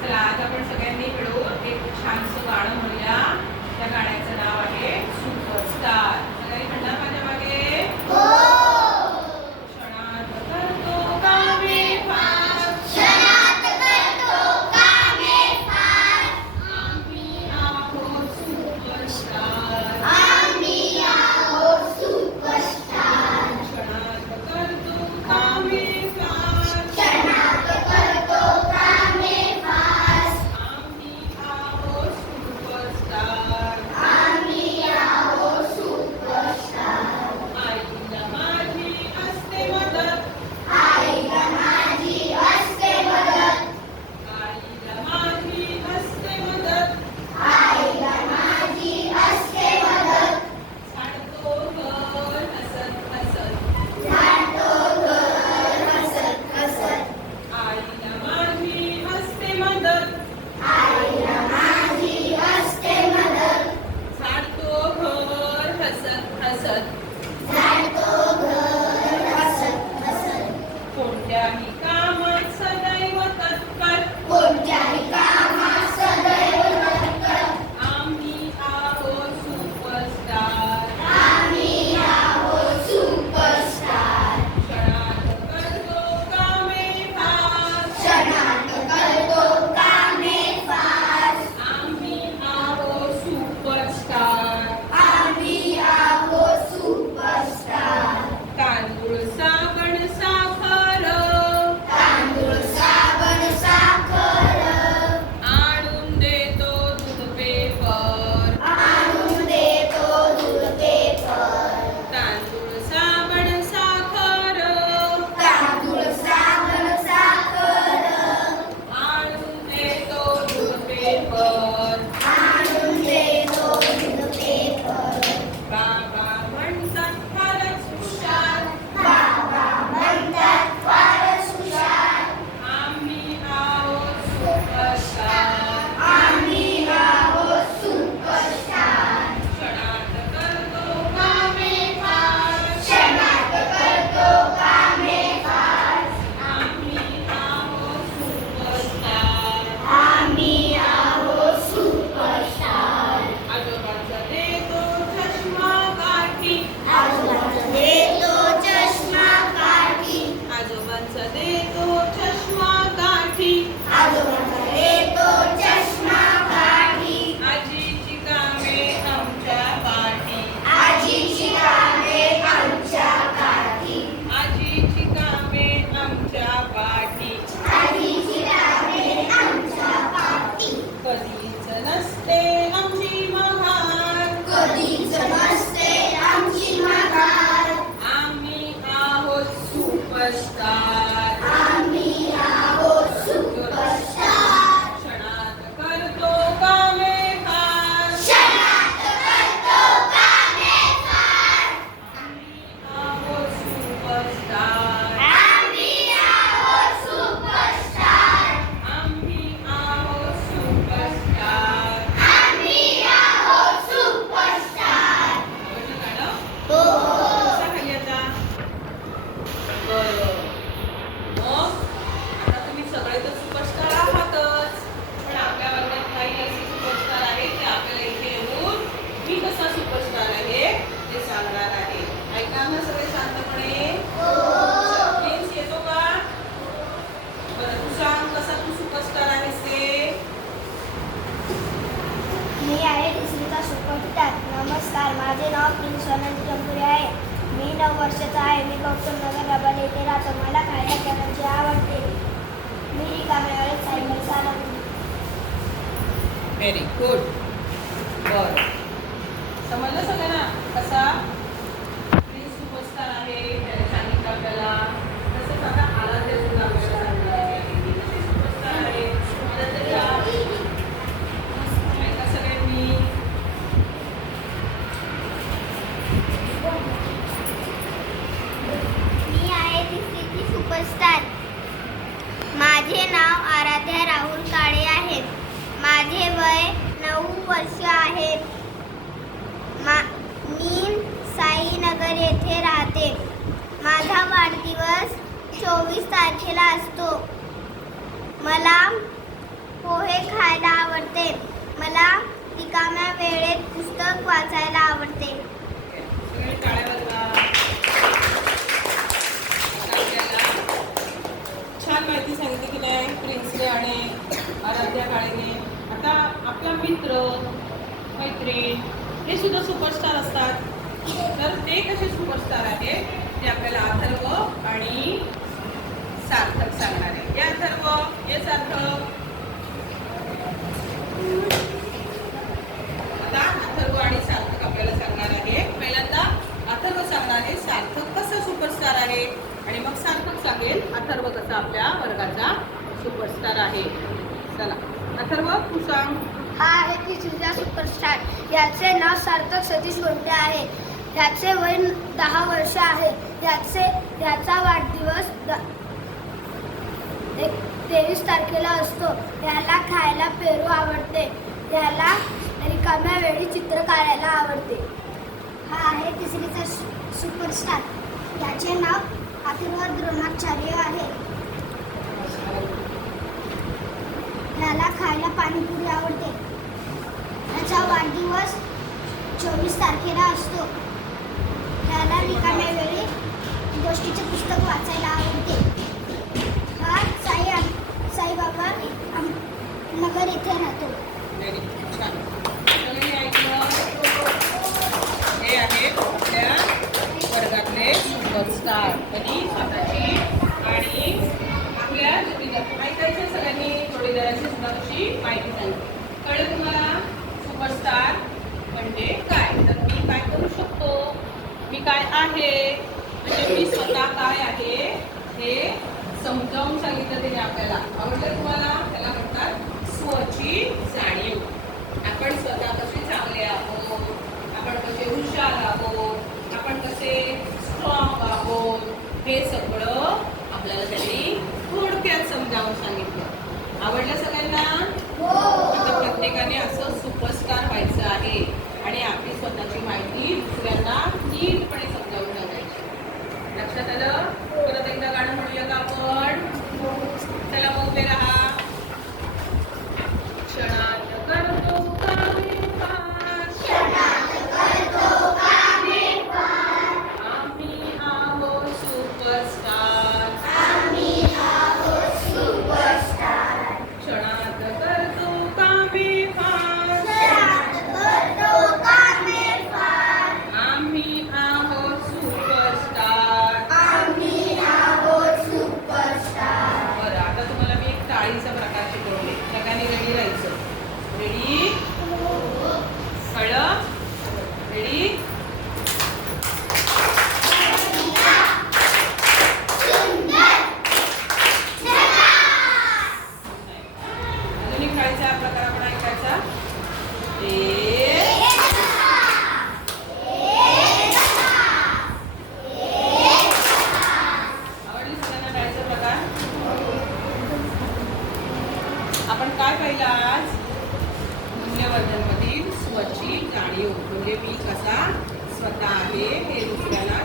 चला आज आपण सगळ्यांनी मिळून एक छानसं गाणं म्हणूया. त्या गाण्याचं नाव आहे सुपरस्टार. सगळ्यांनी म्हणणार माझ्या मागे? क्षणात करतो कामे फार, क्षणात करतो कामे फार, आम्ही आहोत सुपरस्टार. आम्ही आहोत सुपरस्टार. क्षणात करतो कामे फार, क्षणात करतो कामे फार, आम्ही आहोत सुपरस्टार. आम्ही आहोत सुपरस्टार. आईला माझी असते मदत, आईला माझी असते मदत, आईला माझी असते मदत, आईला माझी असते मदत. झाडतो घर हसत हसत, झाडतो घर हसत हसत, आईला माझी असते मदत, आईला माझी असते मदत. झाडतो घर हसत हसत. झाडतो घर हसत हसत, कोणत्याही कामात सदैव तत्पर, कोणत्याही कामात सदैव तत्पर. आम्ही आहोत सुपरस्टार. आम्ही आहोत सुपरस्टार. क्षणात करतो कामे फार, क्षणात करतो कामे फार, आम्ही आहोत सुपरस्टार. आम्ही आहोत सुपरस्टार. तांदूळ साबण साखर तांदूळ साबण साखर, आणून देतो दूध पेपर. आणून देतो दूध पेपर. तांदूळ साबण साखर तांदूळ साबण साखर, आणून देतो दूध पेपर. आणून देतो दूध पेपर. बाबा म्हणतात फारच हुशार, बाबा म्हणतात फारच हुशार. आम्ही आहोत सुपरस्टार. आम्ही आहोत सुपरस्टार. क्षणात करतो कामे फार, क्षणात करतो कामे फार, आम्ही आहोत सुपरस्टार. आम्ही आहोत सुपरस्टार. आजोबांचा देतो चष्मा गाठी, आजोबांचा देतो चष्मा काठी, आजोबांचा देतो चष्मा गाठी. आजोबांचा देतो चष्मा काठी. आजीची कामे आमच्या पाठी, आजीची कामे आमच्या काठी, आजीची कामे आमच्या पाठी. आजीची कामे आमच्या पाठी. कधीच नसते आमची माघार, कधीच नसते आमची माघार. आम्ही आहोत सुपरस्टार. आम्ही आहोत सुपरस्टार. क्षणात करतो कामे फार, क्षणात करतो कामे फार, आम्ही आहोत सुपरस्टार. आम्ही आहोत सुपरस्टार. आम्ही आहोत सुपरस्टार. आम्ही आहोत सुपरस्टार. आवडलं गाणं? हो. कसा खाली आता? बरं. मग आता तुम्ही सगळे तर सुपरस्टार आहातच, पण आपल्या वर्गात काही असे सुपरस्टार आहेत ते आपल्याला इथे येऊन मी कसा सुपरस्टार आहे ते सांगणार आहे. ऐका ना सगळे शांतपणे. प्लीज येतो का? बरं तू सांग कसा तू सुपरस्टार आहेस ते. मी आहे तिसरीचा सुपरस्टार. नमस्कार, माझे नाव प्रिन्स आनंद जंपुरे आहे. मी 9 वर्षाचा आहे. मी गौतम नगर रबाले येथे राहतो. मला खायला करायची आवडते. मी रिकाम्या वेळेत सायकल चालवते. Very good. बरं समजलं सगळ्यांना कसा प्रिन्स सुपरस्टार आहे त्याने सांगितलं आपल्याला. तसंच आता आराध्य सुद्धा आपल्याला सांगणार आहे की कशी सुपरस्टार आहे. मला तरी ऐका सगळ्यांनी. मी आहे तिसरीची सुपरस्टार. माझे नाव आराध्या राहुल काळे आहे. माझे वय 9 वर्ष आहे. मी साईनगर येथे राहते. माझा वाढदिवस 24 तारखेला असतो. मला आपला मित्र मैत्रीण हे सुद्धा सुपरस्टार असतात. तर ते कसे सुपरस्टार आहेत ते आपल्याला अथर्व आणि सार्थक सांगणार आहे. या अथर्व, ये सार्थक. आता अथर्व आणि सार्थक आपल्याला सांगणार आहे. पहिल्यांदा अथर्व सांगणार आहे सार्थक कसा सुपरस्टार आहे आणि मग सार्थक सांगेल अथर्व कसा आपल्या वर्गाचा सुपरस्टार आहे. चला अथर्व तू सांग. हा आहे तिसरीचा सुपरस्टार. याचे नाव सार्थक सतीश गोंटे आहे. याचे वय 10 वर्ष आहे. याचा वाढदिवस 23 तारखेला असतो. याला खायला पेरू आवडते. याला रिकाम्या वेळी चित्र काढायला आवडते. हा आहे तिसरीचा सुपरस्टार. याचे नाव अथर्व द्रोणाचार्य आहे. याला खायला पाणीपुरी आवडते. याचा वाढदिवस 24 तारखेला असतो. याला रिकाम्या वेळी गोष्टीचे पुस्तक वाचायला आवडते. हा साईबाबा नगर येथे राहतो. Very good. छान. सगळ्यांनी ऐकलं? हे आहेत आपल्या वर्गातले सुपरस्टार. कधी स्वतःची आणि आपल्या जोडीदार ऐकायचं. सगळ्यांनी जोडीदाराची सुद्धा कशी माहिती सांगितली. कळलं तुम्हाला सुपरस्टार म्हणजे काय? तर मी काय करू शकतो, मी काय आहे, म्हणजे मी स्वतः काय आहे हे समजावून सांगितलं त्याने आपल्याला. आवडलं तुम्हाला? त्याला म्हणतात स्वची जाणीव. आपण स्वतः कसे चांगले आहोत, आपण कसे हुशार आहोत, आपण कसे स्ट्रॉंग आहोत, हे सगळं आपल्याला त्यांनी थोडक्यात समजावून सांगितलं. आवडलं सगळ्यांना? आता प्रत्येकाने असं सुपरस्टार व्हायचं आहे आणि आपली स्वतःची माहिती दुसऱ्यांना नीटपणे समजावून सांगायची. लक्षात आलं? परत एकदा गाणं म्हणूया का आपण? चला मग उभे राहा. क्षणात करतो कामे फार, आम्ही आहोत सुपरस्टार. क्षणात करतो कामे फार, आम्ही आहोत सुपरस्टार. बरं, आता तुम्हाला मी एक टाळीचा प्रकार शिकवले. सगळ्यांनी रेडी राहायचं. रेडी? कळलं? रेडी? अजून एक टाळीचा प्रकार आपण ऐकायचा. आवडली सगळ्यांना टाळीचा प्रकार? आपण काय पाहिलं आज? मूल्यवर्धनमधील स्वची जाणीव. म्हणजे मी कसा स्वतः आहे हे दुसऱ्याला